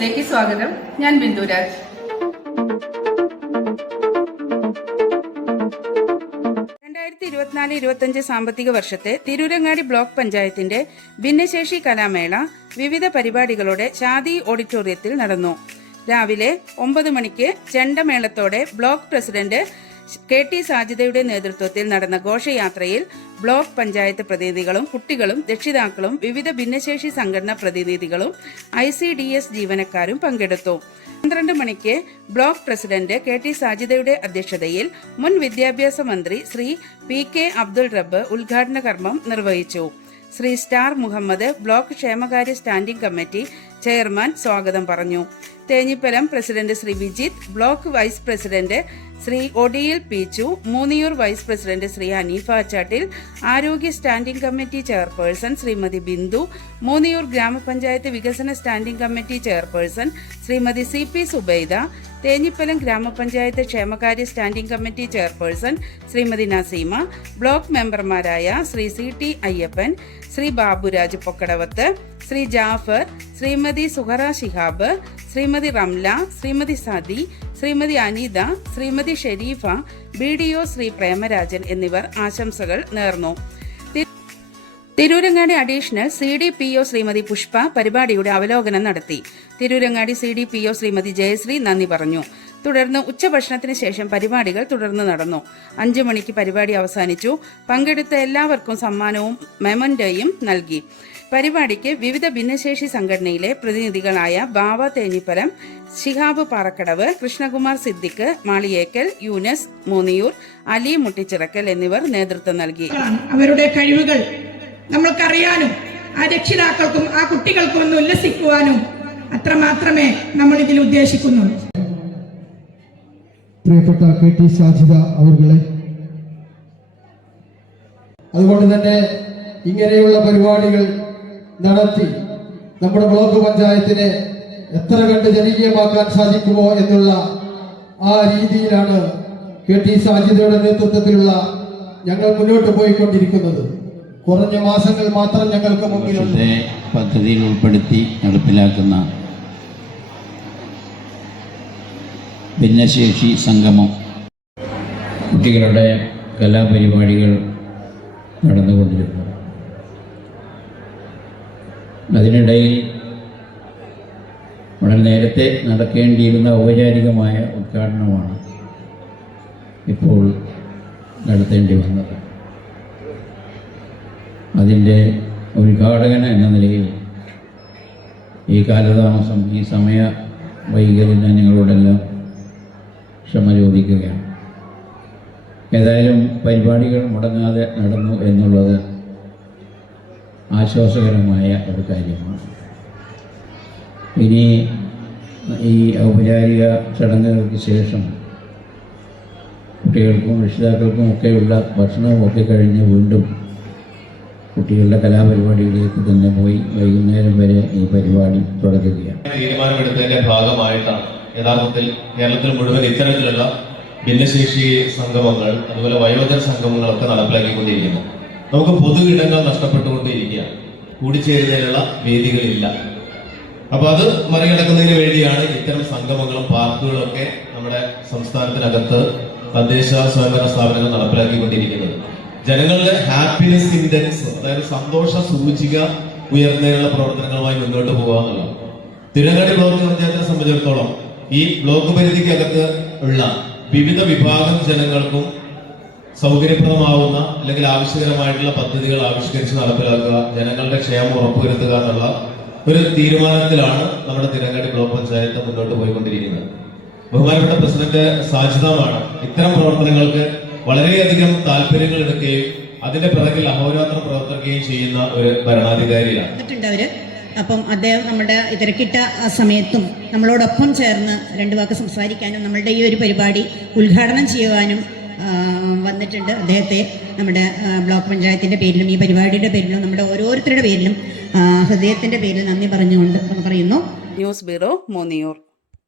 ന്യൂസിലേക്ക് സ്വാഗതം. ഞാൻ ബിന്ദുരാജ്. 2024-25 സാമ്പത്തിക വർഷത്തെ തിരൂരങ്ങാടി ബ്ലോക്ക് പഞ്ചായത്തിന്റെ ഭിന്നശേഷി കലാമേള വിവിധ പരിപാടികളോടെ ഷാദി ഓഡിറ്റോറിയത്തിൽ നടന്നു. രാവിലെ 9 മണിക്ക് ചെണ്ടമേളത്തോടെ ബ്ലോക്ക് പ്രസിഡന്റ് KT സാജിദയുടെ നേതൃത്വത്തിൽ നടന്ന ഘോഷയാത്രയിൽ ബ്ലോക്ക് പഞ്ചായത്ത് പ്രതിനിധികളും കുട്ടികളും രക്ഷിതാക്കളും വിവിധ ഭിന്നശേഷി സംഘടനാ പ്രതിനിധികളും ICDS ജീവനക്കാരും പങ്കെടുത്തു. 12 മണിക്ക് ബ്ലോക്ക് പ്രസിഡന്റ് KT സാജിദയുടെ അധ്യക്ഷതയിൽ മുൻ വിദ്യാഭ്യാസ മന്ത്രി ശ്രീ PK അബ്ദുൾ റബ്ബ് ഉദ്ഘാടന കർമ്മം നിർവഹിച്ചു. ശ്രീ സ്റ്റാർ മുഹമ്മദ് ബ്ലോക്ക് ക്ഷേമകാര്യ സ്റ്റാൻഡിംഗ് കമ്മിറ്റി ചെയർമാൻ സ്വാഗതം പറഞ്ഞു. Thenhipalam president Shri Vijith, block vice president Shri ഒഡിയിൽ പീച്ചു, മൂന്നിയൂർ വൈസ് പ്രസിഡന്റ് ശ്രീ ഹനീഫ അച്ചാട്ടിൽ, ആരോഗ്യ standing committee chairperson Shrimati Bindu, Munniyur ഗ്രാമപഞ്ചായത്ത് വികസന standing committee chairperson Shrimati CP Subaida, Thenhipalam ഗ്രാമപഞ്ചായത്ത് ക്ഷേമകാര്യ standing committee chairperson Shrimati Nasima, block മെമ്പർമാരായ ശ്രീ CT അയ്യപ്പൻ, ശ്രീ ബാബുരാജ് പൊക്കടവത്ത്, ശ്രീ ജാഫർ, ശ്രീമതി സുഹറ ശിഹാബ്, ശ്രീമതി റംല, ശ്രീമതി സതി, ശ്രീമതി അനിത, ശ്രീമതി ഷെരീഫ, BDO ശ്രീ പ്രേമരാജൻ എന്നിവർ ആശംസകൾ നേർന്നു. തിരൂരങ്ങാടി അഡീഷണൽ CDPO ശ്രീമതി പുഷ്പ പരിപാടിയുടെ അവലോകനം നടത്തി. തിരൂരങ്ങാടി CDPO ശ്രീമതി ജയശ്രീ നന്ദി പറഞ്ഞു. തുടർന്ന് ഉച്ചഭക്ഷണത്തിന് ശേഷം പരിപാടികൾ തുടർന്ന് നടന്നു. 5 മണിക്ക് പരിപാടി അവസാനിച്ചു. പങ്കെടുത്ത എല്ലാവർക്കും സമ്മാനവും മെമന്റോയും നൽകി. പരിപാടിക്ക് വിവിധ ഭിന്നശേഷി സംഘടനയിലെ പ്രതിനിധികളായ ബാവ തേഞ്ഞിപ്പലം, ശിഹാബ് പാറക്കടവ്, കൃഷ്ണകുമാർ സിദ്ദിഖ് മാളിയേക്കൽ, യൂനസ് മൂന്നിയൂർ, അലി മുട്ടിച്ചിറക്കൽ എന്നിവർ നേതൃത്വം നൽകി. അവരുടെ കഴിവുകൾ നമ്മൾക്കറിയാനും ആ രക്ഷിതാക്കൾക്കും ആ കുട്ടികൾക്കും ഒന്ന് ഉല്ലസിക്കുവാനും അത്രമാത്രമേ നമ്മൾ ഇതിൽ ഉദ്ദേശിക്കുന്നുള്ളൂ. പ്രിയപ്പെട്ട KT സാജിദ അവர்களെ, അതുകൊണ്ട് തന്നെ ഇങ്ങനെയുള്ള പരിപാടികൾ നടത്തി നമ്മുടെ ബ്ലോക്ക് പഞ്ചായത്തിനെ എത്ര കണ്ട് ജനകീയമാക്കാൻ സാധിക്കുമോ എന്നുള്ള ആ രീതിയിലാണ് KT സാജിദയുടെ നേതൃത്വത്തിലുള്ള ഞങ്ങൾ മുന്നോട്ട് പോയിക്കൊണ്ടിരിക്കുന്നത്. കുറഞ്ഞ മാസങ്ങൾ മാത്രം ഞങ്ങൾക്ക് മുമ്പിലുണ്ട്. പദ്ധതിയിൽ ഉൾപ്പെടുത്തി നടപ്പിലാക്കുന്ന ഭിന്നശേഷി സംഗമം കുട്ടികളുടെ കലാപരിപാടികൾ നടന്നുകൊണ്ടിരുന്നു. അതിനിടയിൽ വളരെ നേരത്തെ നടക്കേണ്ടിയിരുന്ന ഔപചാരികമായ ഉദ്ഘാടനമാണ് ഇപ്പോൾ നടത്തേണ്ടി വന്നത്. അതിൻ്റെ ഉദ്ഘാടകൻ എന്ന നിലയിൽ ഈ കാലതാമസം, ഈ സമയ വൈകല്യം ഞാൻ നിങ്ങളോടെല്ലാം ക്ഷമ ചോദിക്കുകയാണ്. ഏതായാലും പരിപാടികൾ മുടങ്ങാതെ നടന്നു എന്നുള്ളത് ആശ്വാസകരമായ ഒരു കാര്യമാണ്. ഇനി ഈ ഔപചാരിക ചടങ്ങുകൾക്ക് ശേഷം കുട്ടികൾക്കും രക്ഷിതാക്കൾക്കും ഒക്കെയുള്ള ഭക്ഷണവും ഒക്കെ കഴിഞ്ഞ് വീണ്ടും കുട്ടികളുടെ കലാപരിപാടിയിലേക്ക് തന്നെ പോയി വൈകുന്നേരം വരെ ഈ പരിപാടി തുടരുകയാണ്. തീരുമാനമെടുത്തതിന്റെ ഭാഗമായിട്ടാണ് യഥാർത്ഥത്തിൽ കേരളത്തിൽ മുഴുവൻ ഇത്തരത്തിലുള്ള ഭിന്നശേഷി സംഗമങ്ങൾ, അതുപോലെ വയോജന സംഗമങ്ങളൊക്കെ നടപ്പിലാക്കിക്കൊണ്ടിരിക്കുന്നു. നമുക്ക് പൊതു ഇടങ്ങൾ നഷ്ടപ്പെട്ടുകൊണ്ടിരിക്കുകയാണ്. കൂടിച്ചേരുന്നതിനുള്ള വേദികളില്ല. അപ്പൊ അത് മറികടക്കുന്നതിന് വേണ്ടിയാണ് ഇത്തരം സംഗമങ്ങളും പാർക്കുകളും ഒക്കെ നമ്മുടെ സംസ്ഥാനത്തിനകത്ത് തദ്ദേശ സ്വയംഭരണ സ്ഥാപനങ്ങൾ നടപ്പിലാക്കിക്കൊണ്ടിരിക്കുന്നത്. ജനങ്ങളുടെ ഹാപ്പിനെസ് ഇൻഡെക്സ്, അതായത് സന്തോഷ സൂചിക ഉയർന്നതിനുള്ള പ്രവർത്തനങ്ങളുമായി മുന്നോട്ട് പോകാമെന്നുള്ള തിരുവനന്തപുരം ബ്ലോക്ക് പഞ്ചായത്തിനെ സംബന്ധിച്ചിടത്തോളം ഈ ബ്ലോക്ക് പരിധിക്കകത്ത് ഉള്ള വിവിധ വിഭാഗം ജനങ്ങൾക്കും സൗകര്യപ്രദമാവുന്ന അല്ലെങ്കിൽ ആവശ്യകരമായിട്ടുള്ള പദ്ധതികൾ ആവിഷ്കരിച്ച് നടപ്പിലാക്കുക, ജനങ്ങളുടെ ക്ഷേമം ഉറപ്പുവരുത്തുക എന്നുള്ള ഒരു തീരുമാനത്തിലാണ് നമ്മുടെ തിരുവനന്തപുരം ബ്ലോക്ക് പഞ്ചായത്ത് മുന്നോട്ട് പോയിക്കൊണ്ടിരിക്കുന്നത്. ബഹുമാനപ്പെട്ട പ്രസിഡന്റ് സാജിദമാണ് ഇത്തരം പ്രവർത്തനങ്ങൾക്ക് വളരെയധികം താല്പര്യങ്ങൾ എടുക്കുകയും അതിന്റെ പിറകിൽ അഹോരാത്രം പ്രവർത്തിക്കുകയും ചെയ്യുന്ന ഒരു ഭരണാധികാരിയാണ്. അപ്പം അദ്ദേഹം നമ്മുടെ തിരക്കിട്ട സമയത്തും നമ്മളോടൊപ്പം ചേർന്ന് 2 വാക്ക് സംസാരിക്കാനും നമ്മളുടെ ഈ ഒരു പരിപാടി ഉദ്ഘാടനം ചെയ്യുവാനും വന്നിട്ടുണ്ട്. അദ്ദേഹത്തെ നമ്മുടെ ബ്ലോക്ക് പഞ്ചായത്തിന്റെ പേരിലും ഈ പരിപാടിയുടെ പേരിലും നമ്മുടെ ഓരോരുത്തരുടെ പേരിലും ഹൃദയത്തിന്റെ പേരിൽ നന്ദി പറഞ്ഞുകൊണ്ട് പറയുന്നു. News bureau, Moonniyur.